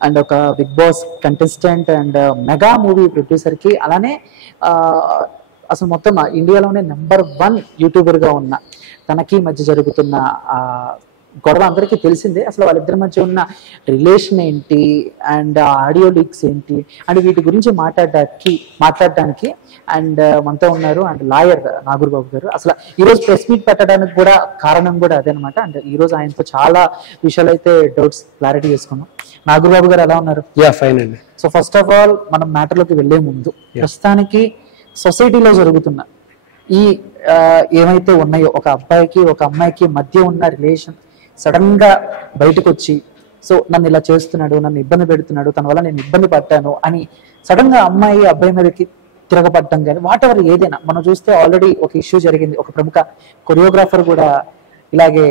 And ఒక Bigg Boss contestant and mega movie producer కి అలానే అసలు మొత్తం ఇండియాలోనే నెంబర్ 1 యూట్యూబర్ గా ఉన్న తనకి మధ్య జరుగుతున్న గొడవ అందరికీ తెలిసిందే. అసలు వాళ్ళిద్దరి మధ్య ఉన్న రిలేషన్ ఏంటి అండ్ ఆడియో లీక్స్ ఏంటి అండ్ వీటి గురించి మాట్లాడడానికి అండ్ మనతో ఉన్నారు అండ్ లాయర్ నాగూర్బాబు గారు. అసలు ఈరోజు ప్రెస్ మీట్ పెట్టడానికి కూడా కారణం కూడా అదే అనమాట. అండ్ ఈరోజు ఆయనతో చాలా విషయాలు అయితే డౌట్స్ క్లారిటీ చేసుకున్నాం. నాగూర్బాబు గారు ఎలా ఉన్నారు? ఫైన్ అండి. సో ఫస్ట్ ఆఫ్ ఆల్ మనం మ్యాటర్లోకి వెళ్లే ముందు ప్రస్తుతానికి సొసైటీలో జరుగుతున్న ఈ ఏమైతే ఉన్నాయో ఒక అబ్బాయికి ఒక అమ్మాయికి మధ్య ఉన్న రిలేషన్ సడన్ గా బయటకు వచ్చి సో నన్ను ఇలా చేస్తున్నాడు, నన్ను ఇబ్బంది పెడుతున్నాడు, తన వల్ల నేను ఇబ్బంది పడ్డాను అని సడన్ గా అమ్మాయి అబ్బాయి మీదకి తిరగబడ్డం కానీ వాట్ ఎవర్ ఏదైనా మనం చూస్తే ఆల్రెడీ ఒక ఇష్యూ జరిగింది. ఒక ప్రముఖ కొరియోగ్రాఫర్ కూడా ఇలాగే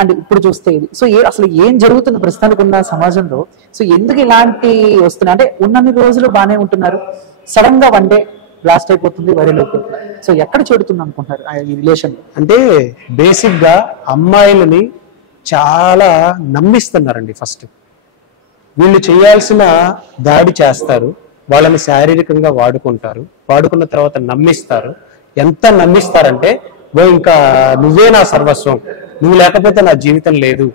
అండ్ ఇప్పుడు చూస్తే ఇది సో అసలు ఏం జరుగుతుంది ప్రస్తుతానికి ఉన్న సమాజంలో? సో ఎందుకు ఇలాంటి వస్తున్నాయి అంటే ఉన్నన్ని రోజులు బాగానే ఉంటున్నారు, సడన్ గా వన్ డే బ్లాస్ట్ అయిపోతుంది, వైరల్ అయిపోతుంది. సో ఎక్కడ చెడుతుంది అనుకుంటున్నారు ఈ రిలేషన్? అంటే బేసిక్ గా అమ్మాయిలని చాలా నమ్మిస్తున్నారండి. ఫస్ట్ వీళ్ళు చేయాల్సిన దాడి చేస్తారు, వాళ్ళని శారీరకంగా వాడుకుంటారు, వాడుకున్న తర్వాత నమ్మిస్తారు. ఎంత నమ్మిస్తారంటే ఇంకా నువ్వే నా సర్వస్వం, నువ్వు లేకపోతే నా జీవితం లేదు,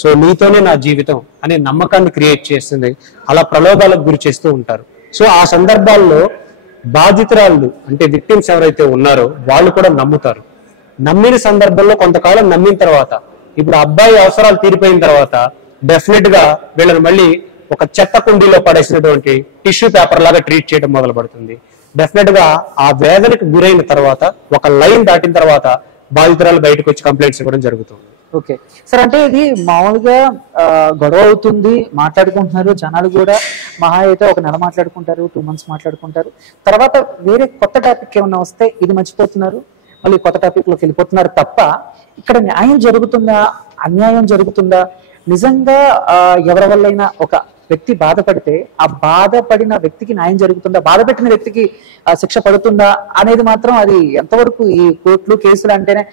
సో నీతోనే నా జీవితం అనే నమ్మకాన్ని క్రియేట్ చేస్తుంది. అలా ప్రలోభాలకు గురి చేస్తూ ఉంటారు. సో ఆ సందర్భాల్లో బాధితురాళ్ళు అంటే విక్టిమ్స్ ఎవరైతే ఉన్నారో వాళ్ళు కూడా నమ్ముతారు. నమ్మిన సందర్భంలో కొంతకాలం నమ్మిన తర్వాత ఇప్పుడు అబ్బాయి అవసరాలు తీరిపోయిన తర్వాత డెఫినెట్ గా వీళ్ళని మళ్ళీ ఒక చెత్త కుండీలో పడేసినటువంటి టిష్యూ పేపర్ లాగా ట్రీట్ చేయడం మొదలు పడుతుంది. డెఫినెట్ గా ఆ వేదనకు గురైన తర్వాత ఒక లైన్ దాటిన తర్వాత బాధితురాలు బయటకు వచ్చి కంప్లైంట్స్ ఇవ్వడం జరుగుతుంది. ఓకే సార్, అంటే ఇది మామూలుగా గొడవ అవుతుంది, మాట్లాడుకుంటున్నారు జనాలు కూడా, మహా అయితే ఒక నెల మాట్లాడుకుంటారు, 2 months మాట్లాడుకుంటారు, తర్వాత వేరే కొత్త టాపిక్ ఏమన్నా వస్తే ఇది మర్చిపోతున్నారు, మళ్ళీ కొత్త టాపిక్ లోకి వెళ్ళిపోతున్నారు తప్ప ఇక్కడ న్యాయం జరుగుతుందా, అన్యాయం జరుగుతుందా, నిజంగా ఎవరి వల్లైనా ఒక వ్యక్తి బాధపడితే ఆ బాధపడిన వ్యక్తికి న్యాయం జరుగుతుందా, బాధపెట్టిన వ్యక్తికి శిక్ష పడుతుందా అనేది మాత్రం అది ఎంతవరకు ఈ కోర్టులు కేసులు అంటేనే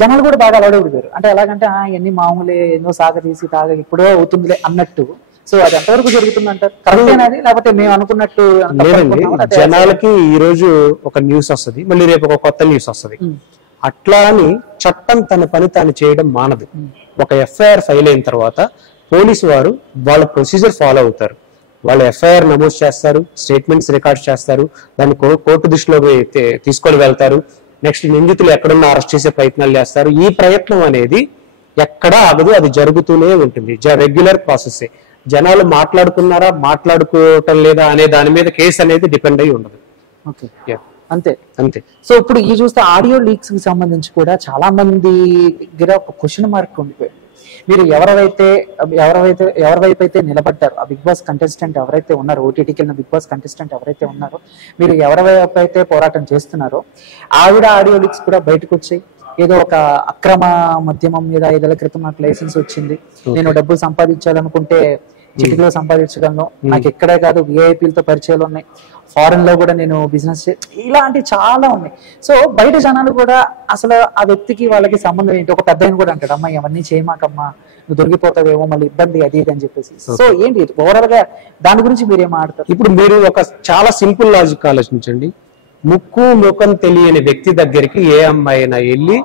జనాలు కూడా బాగా అలవాటు. అంటే ఎలాగంటే ఎన్ని మామూలే, ఎన్నో సాగదీసి ఇప్పుడో అవుతుందిలే అన్నట్టు. సో అది ఎంతవరకు జరుగుతుంది అంటారు? కరెక్టేనా అది, లేకపోతే మేము అనుకున్నట్టు? జనాలకి ఈ రోజు ఒక న్యూస్ వస్తుంది, మళ్ళీ రేపు ఒక కొత్త న్యూస్ వస్తుంది. అట్లా అని చట్టం తన పని తాను చేయడం మానదు. ఒక ఎఫ్ఐఆర్ ఫైల్ అయిన తర్వాత పోలీసు వారు వాళ్ళ ప్రొసీజర్ ఫాలో అవుతారు. వాళ్ళు ఎఫ్ఐఆర్ నమోదు చేస్తారు, స్టేట్మెంట్స్ రికార్డ్ చేస్తారు, దాన్ని కోర్టు దృష్టిలో తీసుకొని వెళ్తారు. నెక్స్ట్ నిందితులు ఎక్కడున్నా అరెస్ట్ చేసే ప్రయత్నాలు చేస్తారు. ఈ ప్రయత్నం అనేది ఎక్కడా ఆగదు, అది జరుగుతూనే ఉంటుంది. Regular process. జనాలు మాట్లాడుకున్నారా మాట్లాడుకోవటం లేదా అనే దాని మీద కేసు అనేది డిపెండ్ అయి ఉండదు. అంతే అంతే. సో ఇప్పుడు ఈ చూస్తే ఆడియో లీక్స్ కి సంబంధించి కూడా చాలా మంది దగ్గర ఒక క్వశ్చన్ మార్క్ ఉండిపోయింది. మీరు ఎవరివైపు అయితే నిలబడ్డారు, ఆ బిగ్ బాస్ కంటెస్టెంట్ ఎవరైతే ఉన్నారో, ఓటీటీకి వెళ్ళిన బిగ్ బాస్ కంటెస్టెంట్ ఎవరైతే ఉన్నారో, మీరు ఎవరివైపు అయితే పోరాటం చేస్తున్నారో ఆవిడ ఆడియో లీక్స్ కూడా బయటకు వచ్చాయి. ఏదో ఒక అక్రమ మద్యమం మీద 5 ఏళ్ల క్రితం నాకు లైసెన్స్ వచ్చింది, నేను డబ్బులు సంపాదించాలనుకుంటే చిటికలో సంపాదించగలను, నాకు ఎక్కడే కాదు విఐపీలతో పరిచయాలు ఉన్నాయి, ఫారెన్ లో కూడా నేను బిజినెస్ ఇలాంటి చాలా ఉన్నాయి. సో బయట జనాలు కూడా అసలు ఆ వ్యక్తికి వాళ్ళకి సంబంధం ఏంటి? ఒక పెద్ద కూడా అంటాడు, అమ్మాయి అవన్నీ చేయమాకమ్మా, నువ్వు దొరికిపోతావేమో, మళ్ళీ ఇబ్బంది అది ఇది అని చెప్పేసి. సో ఏంటి ఓవరాల్ గా దాని గురించి మీరేం ఆడతారు? ఇప్పుడు మీరు ఒక చాలా సింపుల్ లాజిక్ ఆలోచించండి. ముక్కు ముఖం తెలియని వ్యక్తి దగ్గరికి ఏ అమ్మాయి అయినా వెళ్ళి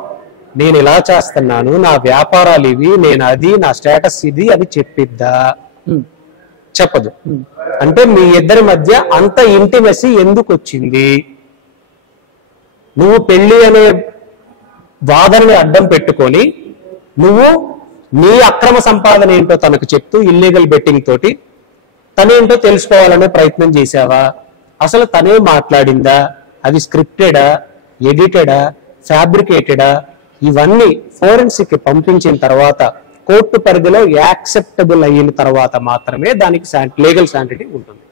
నేను ఇలా చేస్తున్నాను, నా వ్యాపారాలు ఇవి, నేను అది, నా స్టేటస్ ఇది అని చెప్పిద్దా? చెప్పదు. అంటే మీ ఇద్దరి మధ్య అంత ఇంటిమెసీ ఎందుకు వచ్చింది? నువ్వు పెళ్లి అనే వాదనని అడ్డం పెట్టుకొని నువ్వు నీ అక్రమ సంపాదన ఏంటో తనకు చెప్తూ ఇల్లీగల్ బెట్టింగ్ తోటి తనేంటో తెలుసుకోవాలనే ప్రయత్నం చేశావా? అసలు తనే మాట్లాడిందా? అది స్క్రిప్టెడా, ఎడిటెడా, ఫ్యాబ్రికేటెడా? ఇవన్నీ ఫోరెన్సిక్ పంపించిన తర్వాత కోర్టు పరిధిలో యాక్సెప్టబుల్ అయిన తర్వాత మాత్రమే దానికి లీగల్ శాంటిటీ ఉంటుంది.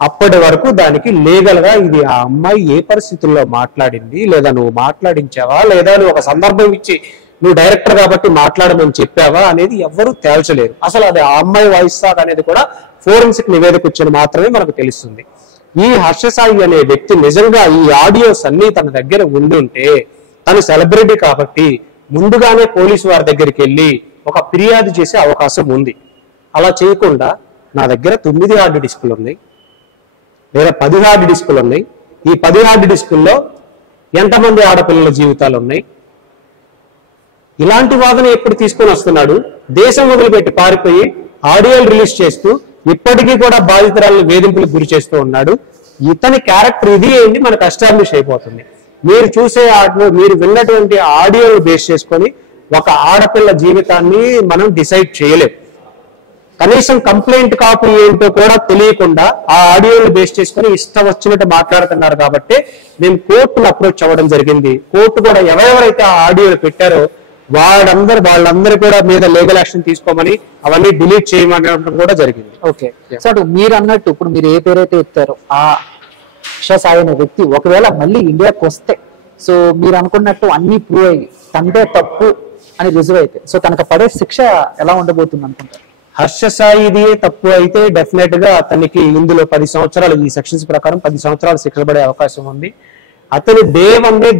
అప్పటి వరకు దానికి లీగల్ గా ఇది ఆ అమ్మాయి ఏ పరిస్థితుల్లో మాట్లాడింది, లేదా నువ్వు మాట్లాడించావా, లేదా నువ్వు ఒక సందర్భం ఇచ్చి నువ్వు డైరెక్టర్ కాబట్టి మాట్లాడమని చెప్పావా అనేది ఎవ్వరూ తేల్చలేరు. అసలు అది ఆ అమ్మాయి వాయిస్ అనేది కూడా ఫోరెన్సిక్ నివేదిక వచ్చిన మాత్రమే మనకు తెలుస్తుంది. ఈ హర్షసాయి అనే వ్యక్తి నిజంగా ఈ ఆడియోస్ అన్ని తన దగ్గర ఉండుంటే, తను సెలబ్రిటీ కాబట్టి ముందుగానే పోలీసు వారి దగ్గరికి వెళ్ళి ఒక ఫిర్యాదు చేసే అవకాశం ఉంది. అలా చేయకుండా నా దగ్గర 9 హార్డ్ డిస్కులు ఉన్నాయి లేదా 10 హార్డ్ డిస్కులు ఉన్నాయి, ఈ 10 హార్డ్ డిస్కుల్లో ఎంతమంది ఆడపిల్లల జీవితాలు ఉన్నాయి, ఇలాంటి వాదన ఎప్పుడు తీసుకొని వస్తున్నాడు. దేశం వదిలిపెట్టి పారిపోయి ఆడియోలు రిలీజ్ చేస్తూ ఇప్పటికీ కూడా బాధితురాలను వేధింపులకు గురి చేస్తూ ఉన్నాడు. ఇతని క్యారెక్టర్ ఇది ఏంటి మనకు ఎస్టాబ్లిష్ అయిపోతుంది. మీరు చూసే మీరు విన్నటువంటి ఆడియోలు బేస్ చేసుకొని ఒక ఆడపిల్ల జీవితాన్ని మనం డిసైడ్ చేయలేం. కనీసం కంప్లైంట్ కాపీ ఏంటో కూడా తెలియకుండా ఆ ఆడియోలు బేస్ చేసుకొని ఇష్టం వచ్చినట్టు మాట్లాడుతున్నారు కాబట్టి నేను కోర్టును అప్రోచ్ అవ్వడం జరిగింది. కోర్టు కూడా ఎవరెవరైతే ఆ ఆడియోలు పెట్టారో వాళ్ళందరూ కూడా మీద లీగల్ యాక్షన్ తీసుకోమని అవన్నీ డిలీట్ చేయమనడం కూడా జరిగింది. ఓకే, సో అటు మీరు అన్నట్టు ఇప్పుడు మీరు ఏ పేరైతే ఎత్తారో ఆ హర్ష సాయి అనే వ్యక్తి ఒకవేళ మళ్ళీ ఇండియాకి వస్తే, సో మీరు అనుకున్నట్టు అన్ని ప్రూవ్ అయ్యి తండ్రి తప్పు అని రుజువు అయితే, సో తనకు పడే శిక్ష ఎలా ఉండబోతుంది అనుకుంటారు? హర్ష సాయిది తప్పు అయితే డెఫినెట్ గా అతనికి ఇందులో 10 సంవత్సరాలు ఈ సెక్షన్స్ ప్రకారం 10 సంవత్సరాలు శిక్ష పడే అవకాశం ఉంది. అతను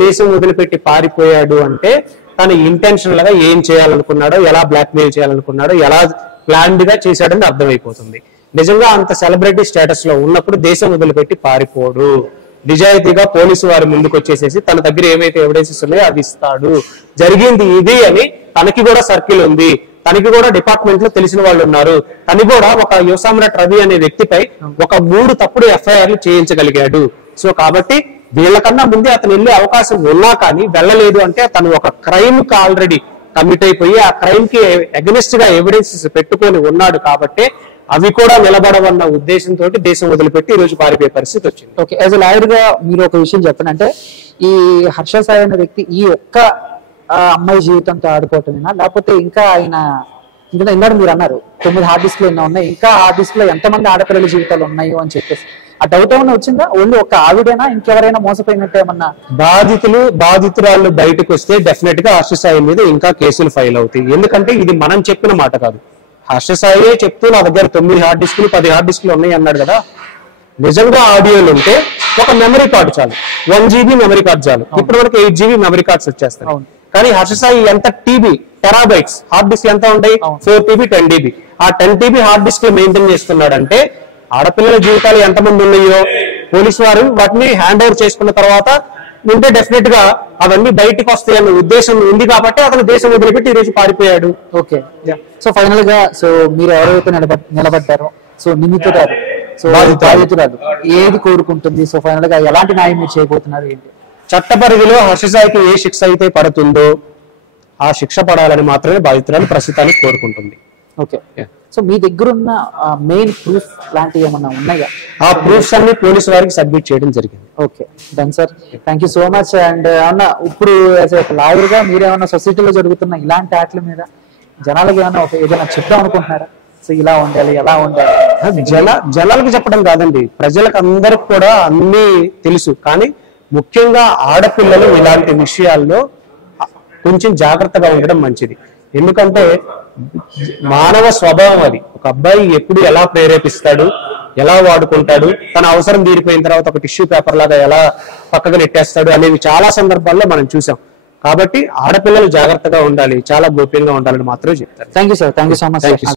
దేశం వదిలిపెట్టి పారిపోయాడు అంటే తను ఇంటెన్షనల్ గా ఏం చేయాలనుకున్నాడో, ఎలా బ్లాక్మెయిల్ చేయాలనుకున్నాడో, ఎలా ప్లాన్డ్ గా చేశాడని అర్థమైపోతుంది. నిజంగా అంత సెలబ్రిటీ స్టేటస్ లో ఉన్నప్పుడు దేశం వదిలిపెట్టి పారిపోడు. నిజాయితీగా పోలీసు వారి ముందుకు వచ్చేసేసి తన దగ్గర ఏమైతే ఎవిడెన్సెస్ ఉన్నాయో అవి ఇస్తాడు. జరిగింది ఇది అని తనకి కూడా సర్కిల్ ఉంది, తనకి కూడా డిపార్ట్మెంట్ లో తెలిసిన వాళ్ళు ఉన్నారు. తను కూడా ఒక యువసామ్రాట్ రవి అనే వ్యక్తిపై ఒక 3 తప్పుడు ఎఫ్ఐఆర్లు చేయించగలిగాడు. సో కాబట్టి వీళ్ళకన్నా ముందే అతను వెళ్ళే అవకాశం ఉన్నా కానీ వెళ్ళలేదు అంటే తను ఒక క్రైమ్ కి ఆల్రెడీ కమిట్ అయిపోయి ఆ క్రైమ్ కి అగెనిస్ట్ గా ఎవిడెన్సెస్ పెట్టుకొని ఉన్నాడు కాబట్టి అవి కూడా నిలబడవన్న ఉద్దేశంతో దేశం వదిలిపెట్టి ఈ రోజు పారిపోయే పరిస్థితి వచ్చింది. ఓకే, యాజ్ ఎ లాయర్ గా మీరు ఒక విషయం చెప్పండి. అంటే ఈ హర్ష సాయి అనే వ్యక్తి ఈ ఒక్క అమ్మాయి జీవితంతో ఆడుకోవటమేనా, లేకపోతే ఇంకా ఆయన ఇందాక మీరు అన్నారు 9 హార్డ్ డిస్క్లు ఎన్నో ఉన్నాయి, ఇంకా హార్డ్ డిస్క్ లో ఎంతమంది ఆడపిల్లల జీవితాలు ఉన్నాయో అని చెప్పేసి ఆ డౌట్ ఏమన్నా వచ్చిందా? ఓన్లీ ఒక ఆవిడేనా, ఇంకెవరైనా మోసపోయినట్టు ఏమన్నా? బాధితురాళ్ళు బయటకు వస్తే డెఫినెట్ గా హర్ష సాయి మీద ఇంకా కేసులు ఫైల్ అవుతాయి. ఎందుకంటే ఇది మనం చెప్పిన మాట కాదు. హర్ష సాయి చెప్తూ నా దగ్గర 9 హార్డ్ డిస్కులు 10 హార్డ్ డిస్కులు ఉన్నాయి అన్నాడు కదా. నిజంగా ఆడియోలు ఉంటే ఒక మెమరీ కార్డు చాలు, 1 GB మెమరీ కార్డు చాలు. ఇప్పుడు మనకి 8 GB మెమరీ కార్డ్స్ వచ్చేస్తాయి. కానీ హర్ష సాయి ఎంత టీబీ టెరాబైట్స్ హార్డ్ డిస్క్ ఎంత ఉంటాయి? 4 TB 10 TB. ఆ 10 TB హార్డ్ డిస్క్ మెయింటైన్ చేస్తున్నాడంటే ఆడపిల్లల జీవితాలు ఎంతమంది ఉన్నాయో పోలీసు వారు వాటిని హ్యాండ్ ఓవర్ చేసుకున్న తర్వాత ఉంటే డెఫినెట్ గా అవన్నీ బయటకు వస్తాయన్న ఉద్దేశం ఉంది కాబట్టి అతను దేశం వదిలిపెట్టి ఈ రోజు పారిపోయాడు. ఓకే, సో ఫైనల్ గా సో మీరు ఎవరైతే నిలబడ్డారో, సో నిందితురాలు, సో బాధితురాలు ఏది కోరుకుంటుంది? సో ఫైనల్ గా ఎలాంటి న్యాయం మీరు చేయబోతున్నారు ఏంటి? చట్ట పరిధిలో హర్ష సాయికి ఏ శిక్ష అయితే పడుతుందో ఆ శిక్ష పడాలని మాత్రమే బాధితురాలు ప్రస్తుతానికి కోరుకుంటుంది. ఓకే, సో మీ దగ్గర ఉన్న మెయిన్ ప్రూఫ్ లాంటివి ఏమన్నా ఉన్నాయా? ఆ ప్రూఫ్స్ అన్ని పోలీసు వారికి సబ్మిట్ చేయడం జరిగింది. Okay, done sir, thank you so much. And ఏమన్నా ఇప్పుడు లాయర్ గా మీరేమన్నా సొసైటీలో జరుగుతున్న ఇలాంటి యాక్ట్ల మీద జనాలకి ఏమన్నా ఏదైనా చెప్దాం అనుకుంటున్నారా? సో ఇలా ఉండాలి, ఎలా ఉండాలి? జనాలకు చెప్పడం కాదండి, ప్రజలకు అందరికి కూడా అన్ని తెలుసు. కానీ ముఖ్యంగా ఆడపిల్లలు ఇలాంటి విషయాల్లో కొంచెం జాగ్రత్తగా ఉండడం మంచిది. ఎందుకంటే మానవ స్వభావం అది. ఒక అబ్బాయి ఎప్పుడు ఎలా ప్రేరేపిస్తాడు, ఎలా వాడుకుంటాడు, తన అవసరం తీరిపోయిన తర్వాత ఒక టిష్యూ పేపర్ లాగా ఎలా పక్కకు నెట్టేస్తాడు అనేవి చాలా సందర్భాల్లో మనం చూసాం. కాబట్టి ఆడపిల్లలు జాగ్రత్తగా ఉండాలి, చాలా గోప్యంగా ఉండాలని మాత్రమే చెప్తారు. Thank you sir, thank you so much.